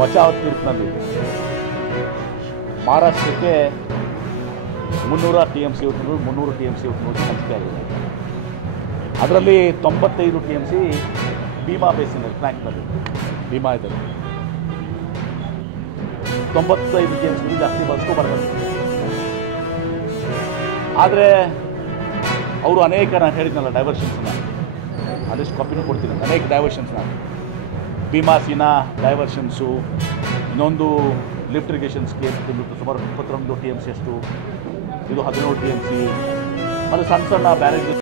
ಬಚಾವ್ ತೀರ್ಪಿನಲ್ಲಿ ಮಹಾರಾಷ್ಟ್ರಕ್ಕೆ 300 TMC ಒಟ್ಟು 300 TMC ಒಟ್ಟು ಹಂಚಿಕೆ ಆಗಿದೆ. ಅದರಲ್ಲಿ 95 TMC ಭೀಮಾ ಬೇಸಿನಲ್ಲಿ ಟ್ರ್ಯಾಕ್ನಲ್ಲಿ ಭೀಮಾ ಇದೆ. 95 TMC ಜಾಸ್ತಿ ಬಳಸ್ಕೊಬಾರ್ದು. ಆದರೆ ಅವರು ಅನೇಕ, ನಾನು ಹೇಳಿದ್ನಲ್ಲ, ಡೈವರ್ಷನ್ಸ್ನ ಅದೆಷ್ಟು ಕಾಪಿನೂ ಕೊಡ್ತೀನಿ, ಅನೇಕ ಡೈವರ್ಷನ್ಸ್ನ ಭೀಮಾ ಸೀನಾ ಡೈವರ್ಷನ್ಸು, ಇನ್ನೊಂದು ಲಿಫ್ಟ್ ಇರಿಗೇಷನ್ ಸ್ಕೀಮ್ ಸುಮಾರು 21 TMC ಅಷ್ಟು, ಇದು 17 TMC, ಮತ್ತು ಸಣ್ಣ ಸಣ್ಣ ಬ್ಯಾರೇಜ್